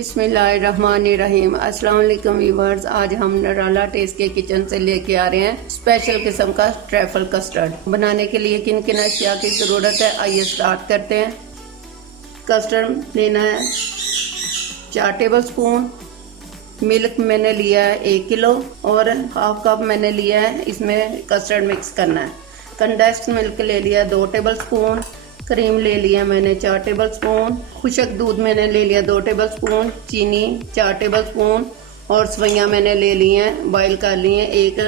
बिस्मिल्लाहिर्रहमानिर्रहीम। अस्सलाम वालेकुम व्यूअर्स, आज हम नराला टेस्ट के किचन से लेके आ रहे हैं स्पेशल किस्म का ट्रैफल कस्टर्ड। बनाने के लिए किन किन अशिया की ज़रूरत है, आइए स्टार्ट करते हैं। कस्टर्ड लेना है 4 टेबल स्पून। मिल्क मैंने लिया है 1 किलो और हाफ कप मैंने लिया है, इसमें कस्टर्ड मिक्स करना है। कंडेंस्ड मिल्क ले लिया 2 टेबल स्पून। क्रीम ले लिया मैंने 4 टेबल स्पून। खुशक दूध मैंने ले लिया 2 टेबल स्पून। चीनी 4 टेबल स्पून और सवैयाँ मैंने ले ली हैं, बॉईल कर ली हैं 1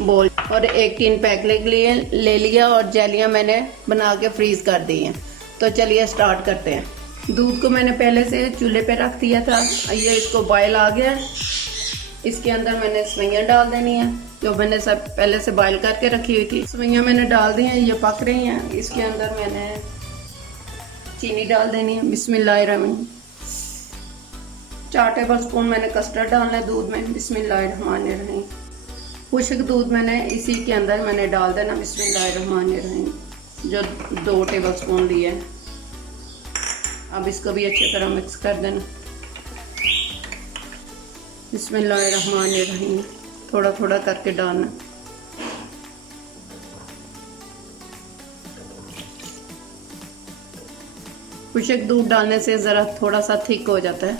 बोल और 1 टीन पैक ले लिया और जेलियाँ मैंने बना के फ्रीज कर दी हैं। तो चलिए स्टार्ट करते हैं। दूध को मैंने पहले से चूल्हे पे रख दिया था, ये इसको बॉयल आ गया। इसके अंदर मैंने सवैयाँ डाल देनी है जो मैंने सब पहले से बॉयल करके रखी हुई थी। सवैयाँ मैंने डाल दी हैं, ये पक रही हैं। इसके अंदर मैंने चीनी डाल देनी है। बिस्मिल्लाहिर्रहमानिर्रहीम। 4 टेबल स्पून मैंने कस्टर्ड डालना है दूध में। बिस्मिल्लाहिर्रहमानिर्रहीम। खुश्क दूध मैंने इसी के अंदर मैंने डाल देना। बिस्मिल्लाहिर्रहमानिर्रहीम। जो 2 टेबल स्पून लिए। अब इसको भी अच्छी तरह मिक्स कर देना। बिस्मिल्लाहिर्रहमानिर्रहीम। थोड़ा थोड़ा करके डालना। खुश्क दूध डालने से ज़रा थोड़ा सा थिक हो जाता है।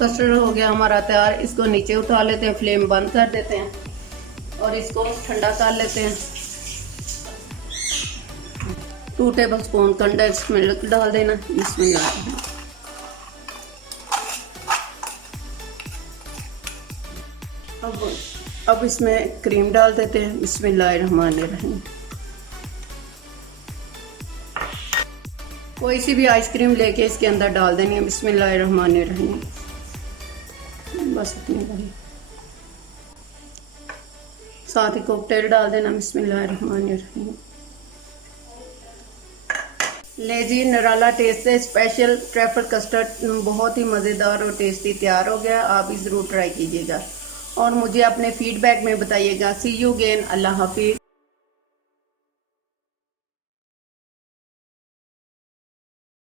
कस्टर्ड हो गया हमारा तैयार। इसको नीचे उठा लेते हैं, फ्लेम बंद कर देते हैं और इसको ठंडा कर लेते हैं। 2 टेबल स्पून कंडेंस्ड मिल्क डाल देना। बिस्मिल्लाह। अब इसमें क्रीम डाल देते हैं। बिस्मिल्लाहिर्रहमानिर्रहीम। कोई सी भी आइसक्रीम लेके इसके अंदर डाल देनी है। बिस्मिल्लाहिर्रहमानिर्रहीम। बस इतनी बड़ी। साथ ही कॉकटेल डाल देना। बिस्मिल्लाहिर्रहमानिर्रहीम। ले जी, नराला टेस्ट से स्पेशल ट्रैफल कस्टर्ड बहुत ही मज़ेदार और टेस्टी तैयार हो गया। आप भी ज़रूर ट्राई कीजिएगा और मुझे अपने फीडबैक में बताइएगा। सी यू अगेन। अल्लाह हाफिज़।